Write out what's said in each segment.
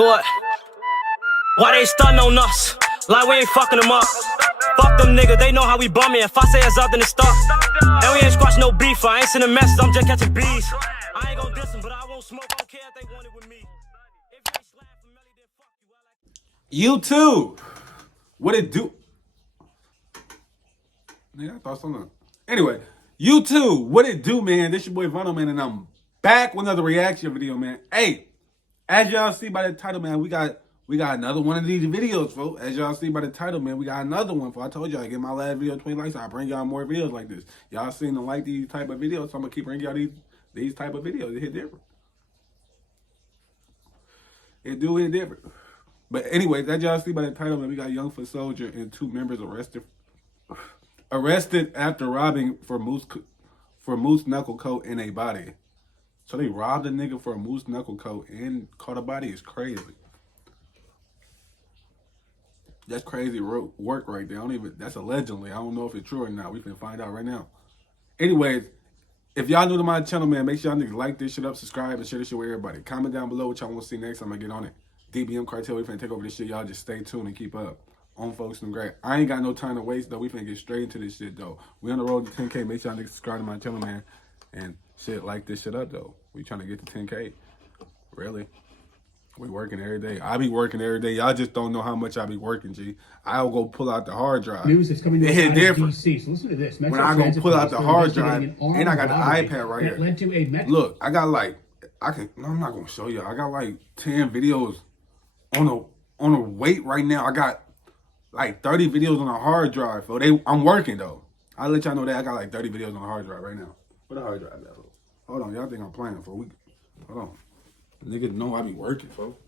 Do it. Why they stuntin' on us? Like we ain't fucking them up. Fuck them niggas, they know how we bumming. If I say it's up, then it's stuck. And we ain't squashing no beef. I ain't sending messages, I'm just catching bees. I ain't gon' diss them, but I won't smoke. I don't care if they want it with me. If you ain't slap for Melly, then fuck you. YouTube, what it do? Yeah, I thought something. Anyway, YouTube, what it do, man? This your boy Vonno, man, and I'm back with another reaction video, man. Hey, as y'all see by the title, man, we got another one of these videos, folks. As y'all see by the title, man, we got another one. For I told y'all, I get my last video 20 likes, I bring y'all more videos like this. Y'all seem to like these type of videos, so I'm gonna keep bringing y'all these type of videos. It hit different. It do hit different. But anyways, as y'all see by the title, man, we got YoungFootSoldier and 2 members arrested after robbing for moose knuckle coat in a body. So they robbed a nigga for a moose knuckle coat and caught a body. Is crazy. That's crazy work right there. That's allegedly. I don't know if it's true or not. We can find out right now. Anyways, if y'all new to my channel, man, make sure y'all niggas like this shit up, subscribe, and share this shit with everybody. Comment down below what y'all want to see next. I'm gonna get on it. DBM cartel, we finna take over this shit. Y'all just stay tuned and keep up. On folks and great. I ain't got no time to waste though. We finna get straight into this shit though. We on the road to 10K. Make sure y'all niggas subscribe to my channel, man. And shit, like this shit up though. We trying to get to 10K. Really? We working every day. I be working every day. Y'all just don't know how much I be working, G. I'll go pull out the hard drive. News is coming to it hit different. DC. So listen to this. When I go pull out the hard drive, and I got the iPad right here. Led to a look, I got like, I'm not gonna show you. I got like 10 videos on a wait right now. I got like 30 videos on a hard drive. So I'm working though. I'll let y'all know that I got like 30 videos on a hard drive right now. Where the hard drive at? Hold on, y'all think I'm playing for a week? Hold on. Niggas know I be working, folks.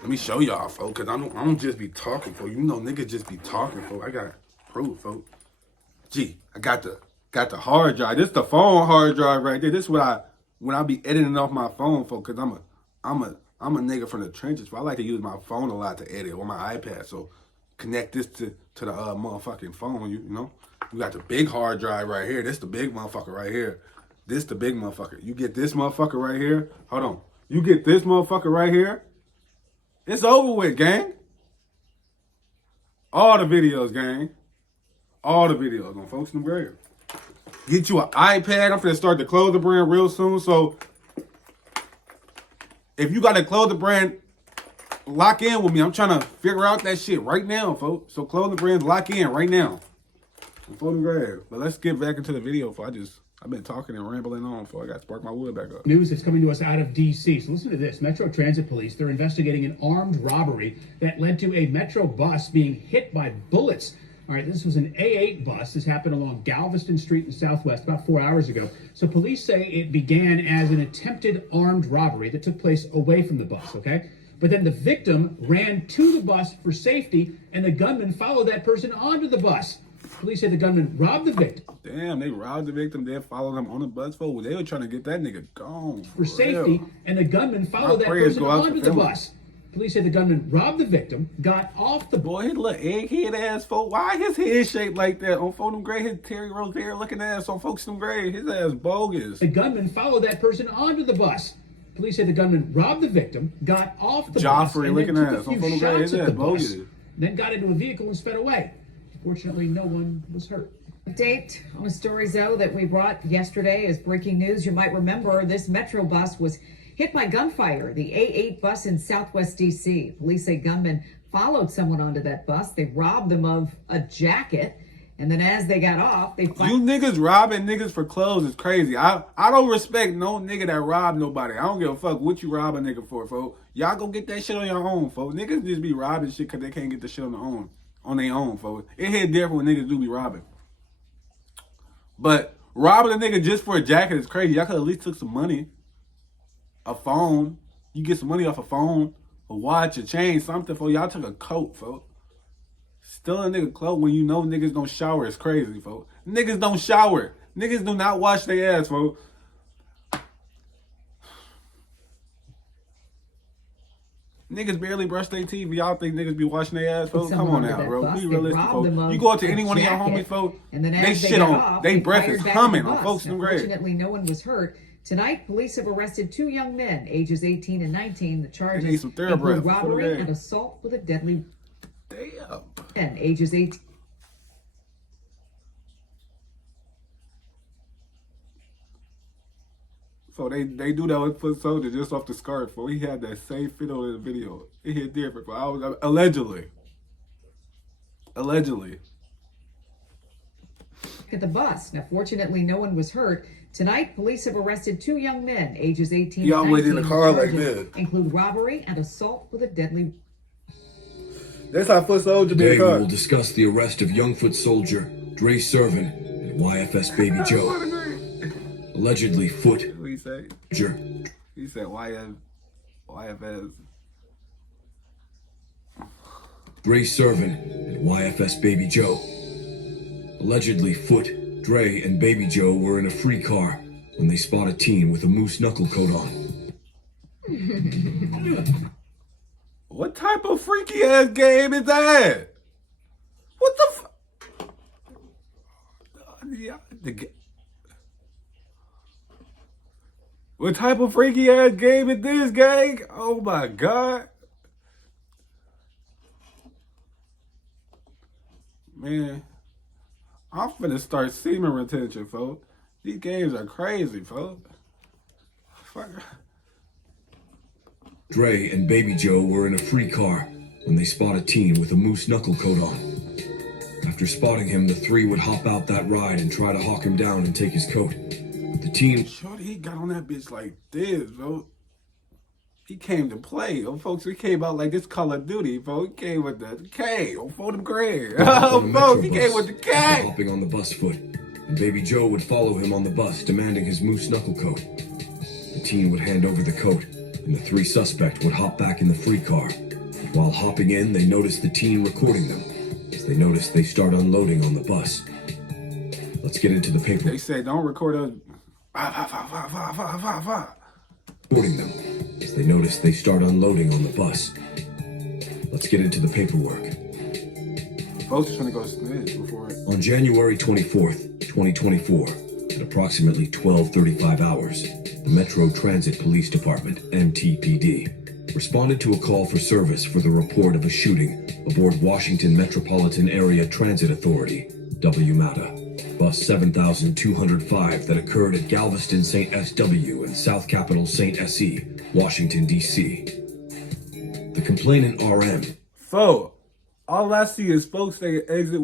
Let me show y'all, folks, because I don't just be talking, folks. You know niggas just be talking, folks. I got proof, folks. Gee, I got the hard drive. This the phone hard drive right there. This is what when I be editing off my phone, folks, because I'm a nigga from the trenches. So I like to use my phone a lot to edit on my iPad. So connect this to the motherfucking phone, you know? We got the big hard drive right here. This the big motherfucker right here. This the big motherfucker. You get this motherfucker right here. Hold on. You get this motherfucker right here. It's over with, gang. All the videos, gang. All the videos on Folks in the Grave. Get you an iPad. I'm finna start to close the brand real soon. So if you got to close the brand, lock in with me. I'm trying to figure out that shit right now, folks. So close the brand, lock in right now. But let's get back into the video. I've been talking and rambling on before I got to spark my wood back up. News that's coming to us out of DC. So listen to this. Metro Transit Police, they're investigating an armed robbery that led to a Metro bus being hit by bullets. All right, this was an A8 bus. This happened along Galveston Street in Southwest about 4 hours ago. So police say it began as an attempted armed robbery that took place away from the bus, okay? But then the victim ran to the bus for safety, and the gunman followed that person onto the bus. Police say the gunman robbed the victim. Damn, they robbed the victim. They followed him on the bus. They were trying to get that nigga gone. For safety, and the gunman followed that person onto the bus. Police say the gunman robbed the victim, got off the boy, his little egghead ass folk. Why his head shaped like that? On Folks in the Grave, his Terry Rozier looking ass on Folks in the Grave. His ass bogus. The gunman followed that person onto the bus. Police say the gunman robbed the victim, got off the bus, and then took a few shots at the bus, then got into a vehicle and sped away. Fortunately, no one was hurt. Update on a story, Zoe, that we brought yesterday as breaking news. You might remember this Metro bus was hit by gunfire, the A8 bus in Southwest DC. Police say gunmen followed someone onto that bus. They robbed them of a jacket. And then as they got off, they... You niggas robbing niggas for clothes is crazy. I don't respect no nigga that robbed nobody. I don't give a fuck what you rob a nigga for, folks. Y'all go get that shit on your own, folks. Niggas just be robbing shit because they can't get the shit on their own, folks. It hit different when niggas do be robbing. But robbing a nigga just for a jacket is crazy. Y'all could at least took some money. A phone. You get some money off a phone, a watch, a chain, something, folks. Y'all took a coat, folks. Stealing a nigga clothes when you know niggas don't shower is crazy, folks. Niggas don't shower. Niggas do not wash their ass, folks. Niggas barely brush their teeth. Y'all think niggas be washing their ass, folks? Come Someone on onto now, that bro. bus, Be they realistic, robbed folks. them of You go out to a any one of your jacket, homies, folks, and then they as they shit got on, off, they breath fired is back humming at the on bus. folks in grade. Fortunately, no one was hurt. Tonight, police have arrested 2 young men, ages 18 and 19. The They need charges some thoroughbred include before the robbery game. and assault with a deadly Damn. weapon, ages 18. So they do that with VonnoFrmDBM just off the scarf. For he had that same fit on in the video. It hit different. For I was allegedly. At the bus. Now, fortunately, no one was hurt. Tonight, police have arrested 2 young men, ages 18 He and always 19. in the car like Charges this. include robbery and assault with a deadly. That's how VonnoFrmDBM be in Today the we car. will discuss the arrest of YoungFootSoldier, Dre Servin, and YFS Baby Joe. Allegedly What he say? Footger. He said YFS. Dre Servin, and YFS Baby Joe. Allegedly Foot, Dre, and Baby Joe were in a free car when they spot a teen with a moose knuckle coat on. What type of freaky ass game is that? What the What type of freaky ass game is this, gang? Oh my god. Man, I'm finna start semen retention, folks. These games are crazy, folks. Fuck. Dre and Baby Joe were in a free car when they spot a teen with a moose knuckle coat on. After spotting him, the 3 would hop out that ride and try to hawk him down and take his coat. The teen Shorty, he got on that bitch like this, bro. He came to play. Oh, folks, he came out like this Call of Duty, folks. He came with the K. Oh, for the grand. got Oh, on a folks, metro he bus came with the after K. hopping on the bus foot, and Baby Joe would follow him on the bus, demanding his moose knuckle coat. The teen would hand over the coat, and the 3 suspects would hop back in the free car. But while hopping in, they noticed the teen recording them. As they noticed, they start unloading on the bus. Let's get into the paper. They said, don't record us. Recording them. As they noticed, they start unloading on the bus. Let's get into the paperwork. Folks is trying to go snitch before it. On January 24th, 2024, at approximately 12:35 hours, the Metro Transit Police Department, MTPD, responded to a call for service for the report of a shooting aboard Washington Metropolitan Area Transit Authority, WMATA, bus 7205 that occurred at Galveston St. SW and South Capitol St. SE, Washington, D.C. The complainant RM. So, all I see is folks say exit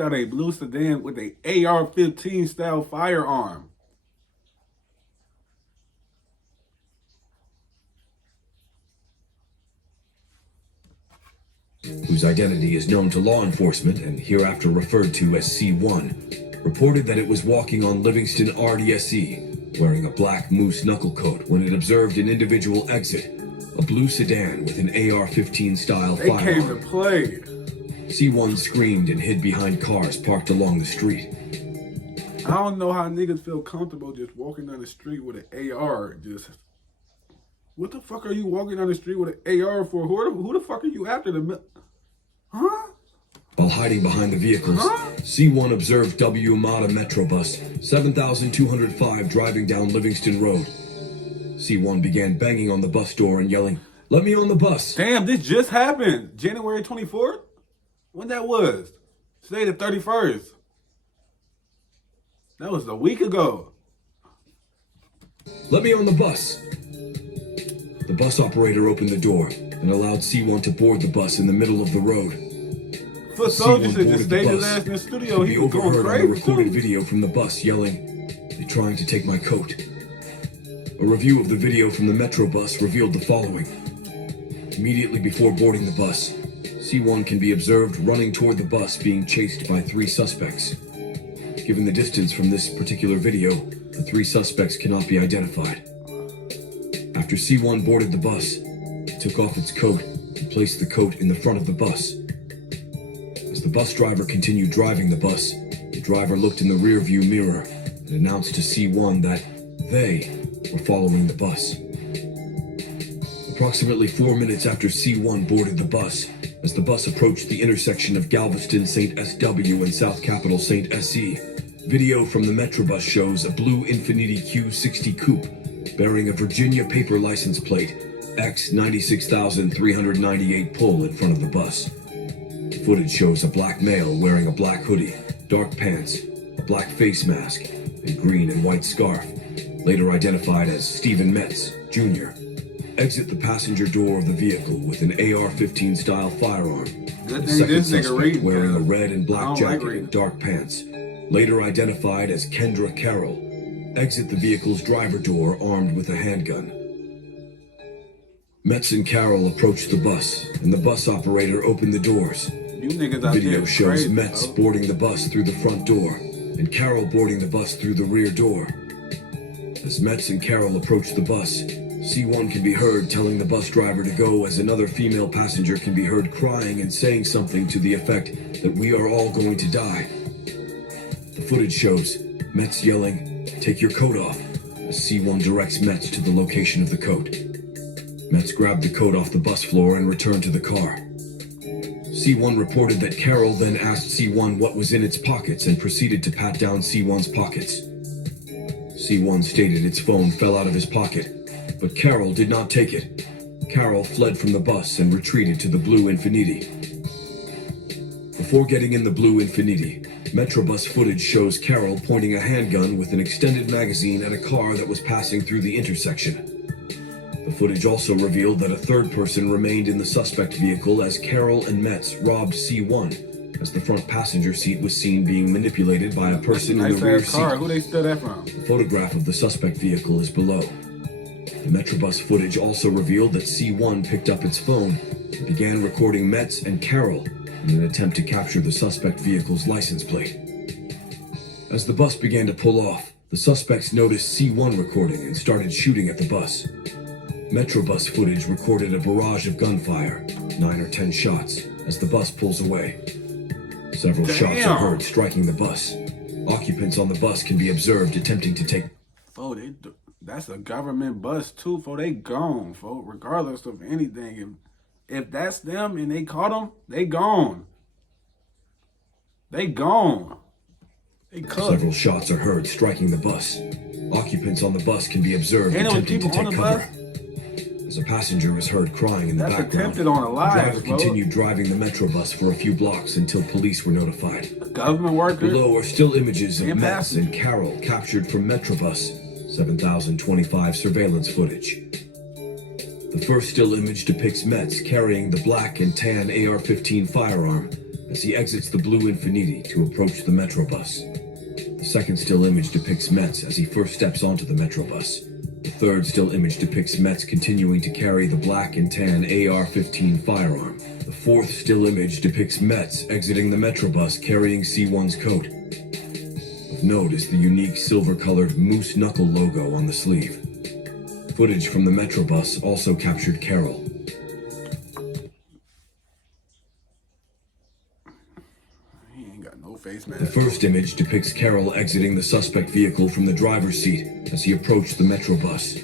out a blue sedan with a AR-15 style firearm. Whose identity is known to law enforcement and hereafter referred to as C1, reported that it was walking on Livingston RDSE, wearing a black moose knuckle coat when it observed an individual exit, a blue sedan with an AR-15 style They came to firearm. play. C1 screamed and hid behind cars parked along the street. I don't know how niggas feel comfortable just walking down the street with an AR. Just, what the fuck are you walking down the street with an AR for? Who the fuck are you after? Huh? While hiding behind the vehicles, C1 observed WMATA Metro Bus 7205 driving down Livingston Road. C1 began banging on the bus door and yelling, "Let me on the bus!" Damn, this just happened. January 24th? When that was? Today the 31st. That was a week ago. "Let me on the bus!" The bus operator opened the door and allowed C1 to board the bus in the middle of the road. VonnoFrmDBM should boarded just the stay his bus. ass in the studio. Could He be was going overheard on the crazy recorded too. video from the bus yelling, "They're trying to take my coat." A review of the video from the Metro bus revealed the following. Immediately before boarding the bus, C1 can be observed running toward the bus being chased by 3 suspects. Given the distance from this particular video, the 3 suspects cannot be identified. After C1 boarded the bus, it took off its coat and placed the coat in the front of the bus. As the bus driver continued driving the bus, the driver looked in the rearview mirror and announced to C1 that they were following the bus. The Approximately 4 minutes after C1 boarded the bus, as the bus approached the intersection of Galveston St. SW and South Capitol St. SE, video from the Metrobus shows a blue Infiniti Q60 coupe bearing a Virginia paper license plate X96398 pull in front of the bus. The footage shows a black male wearing a black hoodie, dark pants, a black face mask, and green and white scarf, later identified as Stephen Metz, Jr., exit the passenger door of the vehicle with an AR-15 style firearm. The second suspect wearing a red and black jacket and dark pants, later identified as Kendra Carroll, exit the vehicle's driver door armed with a handgun. Metz and Carroll approached the bus, and the bus operator opened the doors. The video shows Metz boarding the bus through the front door, and Carroll boarding the bus through the rear door. As Metz and Carroll approach the bus, C1 can be heard telling the bus driver to go, as another female passenger can be heard crying and saying something to the effect that "we are all going to die." The footage shows Metz yelling, "Take your coat off," as C1 directs Metz to the location of the coat. Metz grabbed the coat off the bus floor and returned to the car. C1 reported that Carroll then asked C1 what was in its pockets and proceeded to pat down C1's pockets. C1 stated its phone fell out of his pocket, but Carroll did not take it. Carroll fled from the bus and retreated to the blue Infiniti. Before getting in the blue Infiniti, Metrobus footage shows Carroll pointing a handgun with an extended magazine at a car that was passing through the intersection. The footage also revealed that a third person remained in the suspect vehicle as Carroll and Metz robbed C1, as the front passenger seat was seen being manipulated by a person in the rear seat. Who they steal that from? A photograph of the suspect vehicle is below. The Metrobus footage also revealed that C1 picked up its phone and began recording Metz and Carroll in an attempt to capture the suspect vehicle's license plate. As the bus began to pull off, the suspects noticed C1 recording and started shooting at the bus. Metrobus footage recorded a barrage of gunfire, 9 or 10 shots, as the bus pulls away. Several shots are heard striking the bus. Occupants on the bus can be observed attempting to take... That's a government bus too, they gone, regardless of anything. If that's them and they caught them, they gone. They gone. They cooked. Several shots are heard striking the bus. Occupants on the bus can be observed attempting to take cover. As a passenger is heard crying in the background, the driver continued driving the Metrobus for a few blocks until police were notified. Government workers. Below are still images of Metz and Carroll captured from Metrobus 7025 surveillance footage. The first still image depicts Metz carrying the black and tan AR-15 firearm as he exits the blue Infiniti to approach the Metrobus. The second still image depicts Metz as he first steps onto the Metrobus. The third still image depicts Metz continuing to carry the black and tan AR-15 firearm. The fourth still image depicts Metz exiting the Metrobus carrying C1's coat. Of note is the unique silver-colored moose knuckle logo on the sleeve. Footage from the Metrobus also captured Carroll. He ain't got no face mask. The first image depicts Carroll exiting the suspect vehicle from the driver's seat as he approached the Metrobus.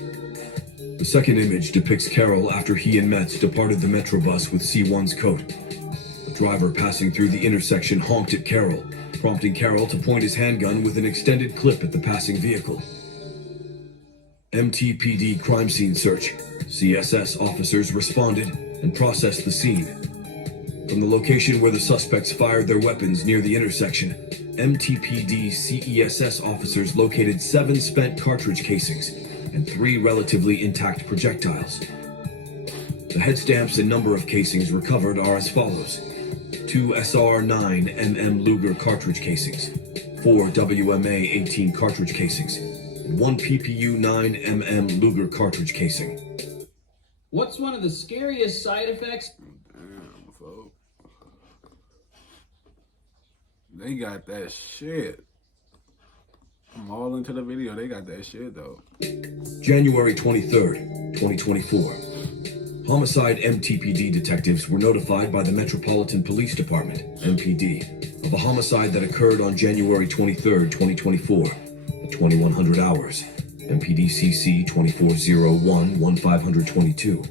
The second image depicts Carroll after he and Metz departed the Metrobus with C1's coat. The driver passing through the intersection honked at Carroll, prompting Carroll to point his handgun with an extended clip at the passing vehicle. MTPD crime scene search. CSS officers responded and processed the scene. From the location where the suspects fired their weapons near the intersection, MTPD CESS officers located 7 spent cartridge casings and 3 relatively intact projectiles. The head stamps and number of casings recovered are as follows: 2 SR-9 Luger cartridge casings, 4 WMA-18 cartridge casings, and 1 PPU-9 Luger cartridge casing. What's one of the scariest side effects? Damn, folks. They got that shit. I'm all into the video. They got that shit, though. January 23rd, 2024. Homicide MTPD detectives were notified by the Metropolitan Police Department, MPD, of a homicide that occurred on January 23rd, 2024, at 2100 hours, MPD CC 2401-1522.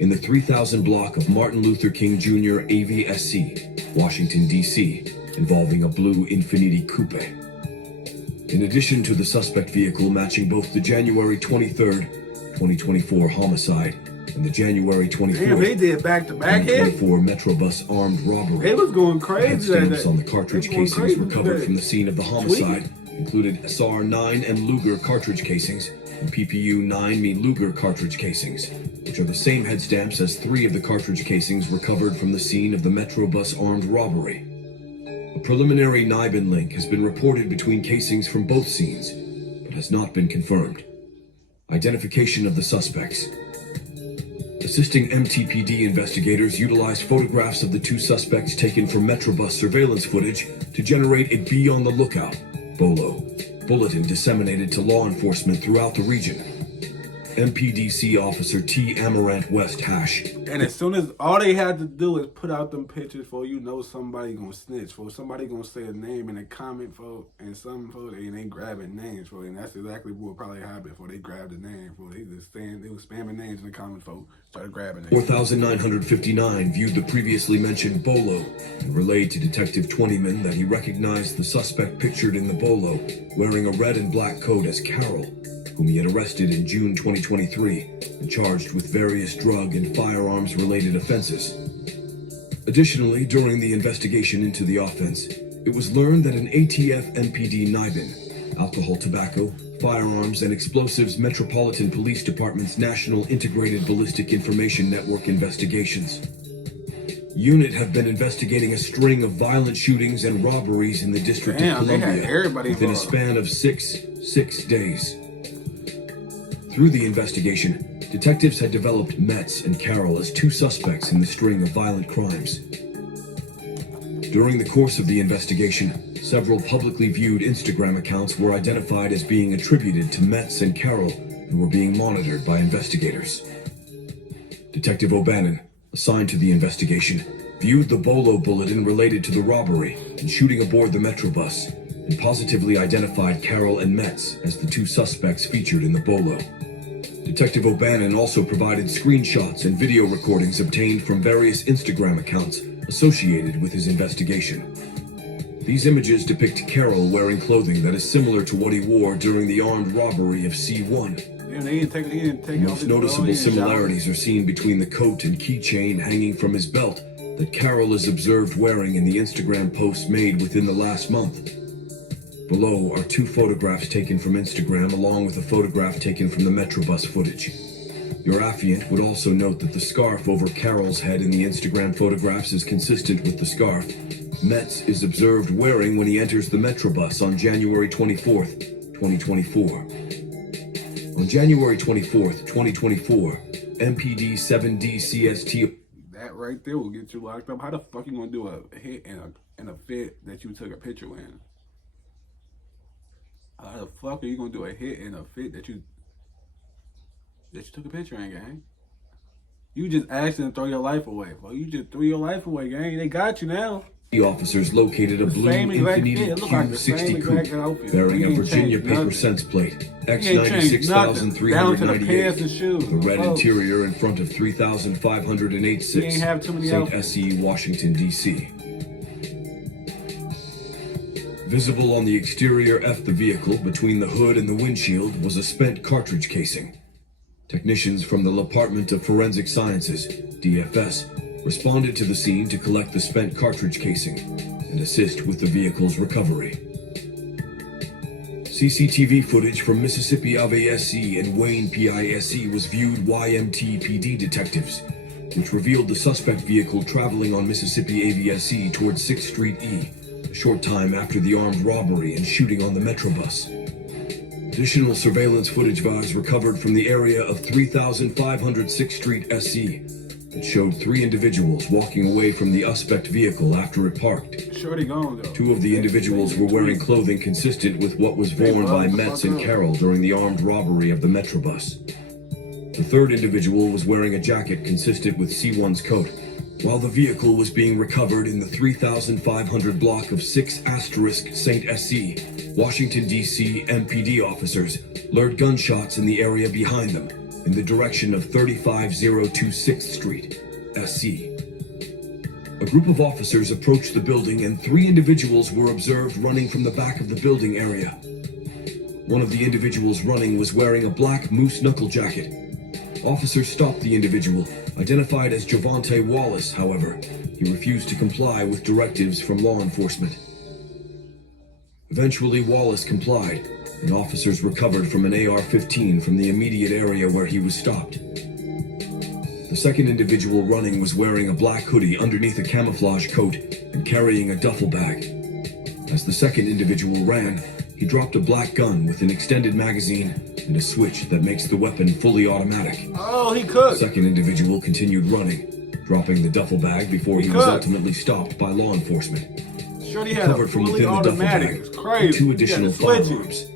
in the 3000 block of Martin Luther King Jr. AVSC, Washington, D.C., involving a blue Infiniti Coupe. In addition to the suspect vehicle matching both the January 23rd, 2024 homicide and the January 24th, Damn, they did back-to-back hits. 2024 Metrobus armed robbery. It was going crazy that Stamps day. on the cartridge They going casings crazy recovered today. from the scene of the homicide included SR-9 M Luger cartridge casings and PPU-9 Me Luger cartridge casings, which are the same head stamps as 3 of the cartridge casings recovered from the scene of the Metrobus armed robbery. A preliminary NIBIN link has been reported between casings from both scenes, but has not been confirmed. Identification of the suspects. Assisting MTPD investigators utilized photographs of the 2 suspects taken from Metrobus surveillance footage to generate a Be on the Lookout, BOLO, bulletin disseminated to law enforcement throughout the region. MPDC Officer T. Amarant West Hash. And as soon as all they had to do is put out them pictures for you know somebody gonna snitch, for somebody gonna say a name in a comment for and some for and they grabbing names for, and that's exactly what probably happened for they grabbed the name for they just saying they was spamming names in the comment for started grabbing names. 4959 viewed the previously mentioned Bolo and relayed to Detective Twentyman that he recognized the suspect pictured in the Bolo wearing a red and black coat as Carol, whom he had arrested in June 2023 and charged with various drug and firearms-related offenses. Additionally, during the investigation into the offense, it was learned that an ATF MPD NIBIN, Alcohol, Tobacco, Firearms, and Explosives Metropolitan Police Department's National Integrated Ballistic Information Network investigations unit have been investigating a string of violent shootings and robberies in the District of They had Columbia everybody within a involved. span of six days. Through the investigation, detectives had developed Metz and Carroll as 2 suspects in the string of violent crimes. During the course of the investigation, several publicly viewed Instagram accounts were identified as being attributed to Metz and Carroll and were being monitored by investigators. Detective O'Bannon, assigned to the investigation, viewed the Bolo bulletin related to the robbery and shooting aboard the Metrobus and positively identified Carroll and Metz as the 2 suspects featured in the Bolo. Detective O'Bannon also provided screenshots and video recordings obtained from various Instagram accounts associated with his investigation. These images depict Carroll wearing clothing that is similar to what he wore during the armed robbery of C1. Yeah, he didn't take The most noticeable similarities are seen between the coat and keychain hanging from his belt that Carroll is observed wearing in the Instagram posts made within the last month. Below are 2 photographs taken from Instagram along with a photograph taken from the Metrobus footage. Your affiant would also note that the scarf over Carroll's head in the Instagram photographs is consistent with the scarf Metz is observed wearing when he enters the Metrobus on January 24th, 2024. On January 24th, 2024, MPD 7D CST... That right there will get you locked up. How the fuck you gonna do a hit in a fit that you took a picture in? How the fuck are you gonna do a hit in a fit that you took a picture in, gang? You just asked them to throw your life away. Well, you just threw your life away, gang. They got you now. The officers located a blue Same exact fit. Infiniti It look like the Q60 same exact coupe outfit. bearing He a ain't Virginia changed paper nothing. sense plate He ain't changed nothing. Down to the pants and X96698 shoes. with a red Clothes. interior in front of 3508 He ain't have too many St. outfits. SE, Washington, D.C. Visible on the exterior F the vehicle between the hood and the windshield was a spent cartridge casing. Technicians from the Department of Forensic Sciences, DFS, responded to the scene to collect the spent cartridge casing and assist with the vehicle's recovery. CCTV footage from Mississippi AVSC and Wayne PISC was viewed YMT PD detectives, which revealed the suspect vehicle traveling on Mississippi AVSC towards 6th Street E, a short time after the armed robbery and shooting on the Metrobus. Additional surveillance footage was recovered from the area of 3500 6th Street SC that showed 3 individuals walking away from the suspect vehicle after it parked. Shorty gone though. 2 of the individuals were wearing clothing consistent with what was worn by Metz and Carroll during the armed robbery of the Metrobus. The 3rd individual was wearing a jacket consistent with C1's coat, while the vehicle was being recovered in the 3500 block of 6 * St. SC. Washington, D.C. MPD officers lured gunshots in the area behind them in the direction of 35026th Street, SC. A group of officers approached the building and 3 individuals were observed running from the back of the building area. One of the individuals running was wearing a black moose knuckle jacket. Officers stopped the individual, identified as Javante Wallace. However, he refused to comply with directives from law enforcement. Eventually, Wallace complied, and officers recovered from an AR-15 from the immediate area where he was stopped. The second individual running was wearing a black hoodie underneath a camouflage coat and carrying a duffel bag. As the second individual ran, he dropped a black gun with an extended magazine and a switch that makes the weapon fully automatic. Oh, he could. The second individual continued running, dropping the duffel bag before he was ultimately stopped by law enforcement. Shorty had a Recovered from fully within the duffel automatic. bag It's crazy. 2 additional He had a switch. firearms.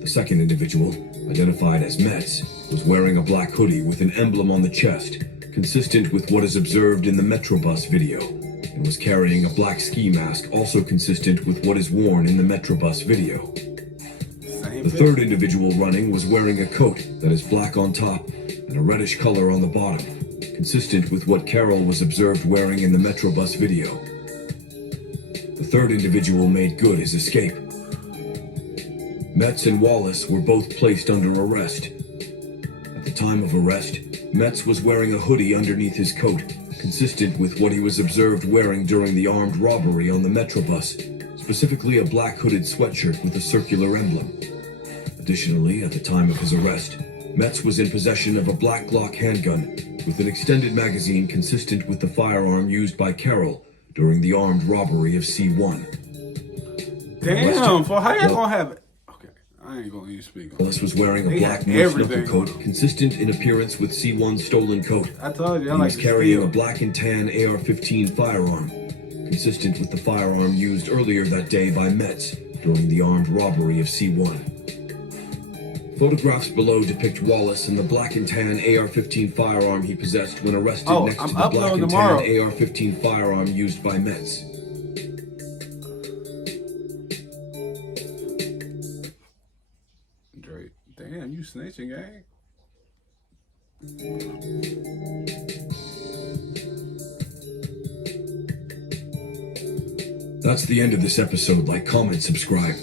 The second individual, identified as Metz, was wearing a black hoodie with an emblem on the chest, consistent with what is observed in the Metrobus video, and was carrying a black ski mask also consistent with what is worn in the Metrobus video. Same The thing. third individual running was wearing a coat that is black on top and a reddish color on the bottom, consistent with what Carol was observed wearing in the Metrobus video. The third individual made good his escape. Metz and Wallace were both placed under arrest. At the time of arrest, Metz was wearing a hoodie underneath his coat, consistent with what he was observed wearing during the armed robbery on the Metrobus, specifically a black hooded sweatshirt with a circular emblem. Additionally, at the time of his arrest, Metz was in possession of a black Glock handgun with an extended magazine consistent with the firearm used by Carol during the armed robbery of C1. Damn, for how you gonna have it? Okay, I ain't gonna even speak on it. Wallace was wearing a They black had moose knuckle everything coat on him. consistent in appearance with C1's stolen coat. I told you, I He like was to carrying steal. a black and tan AR-15 firearm, consistent with the firearm used earlier that day by Metz during the armed robbery of C1. Photographs below depict Wallace and the black and tan AR-15 firearm he possessed when arrested Oh, next I'm to the black uploading and tomorrow. tan AR-15 firearm used by Metz. Drake, damn, you snitching, gang. That's the end of this episode. Like, comment, subscribe.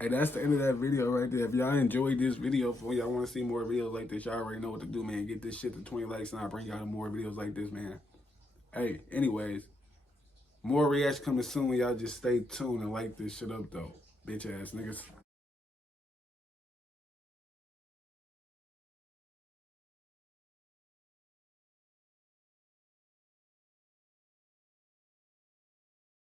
Hey, that's the end of that video right there. If y'all enjoyed this video, for y'all want to see more videos like this, y'all already know what to do, man. Get this shit to 20 likes and I'll bring y'all more videos like this, man. Hey, anyways, more reaction coming soon. Y'all just stay tuned and like this shit up, though. Bitch ass niggas.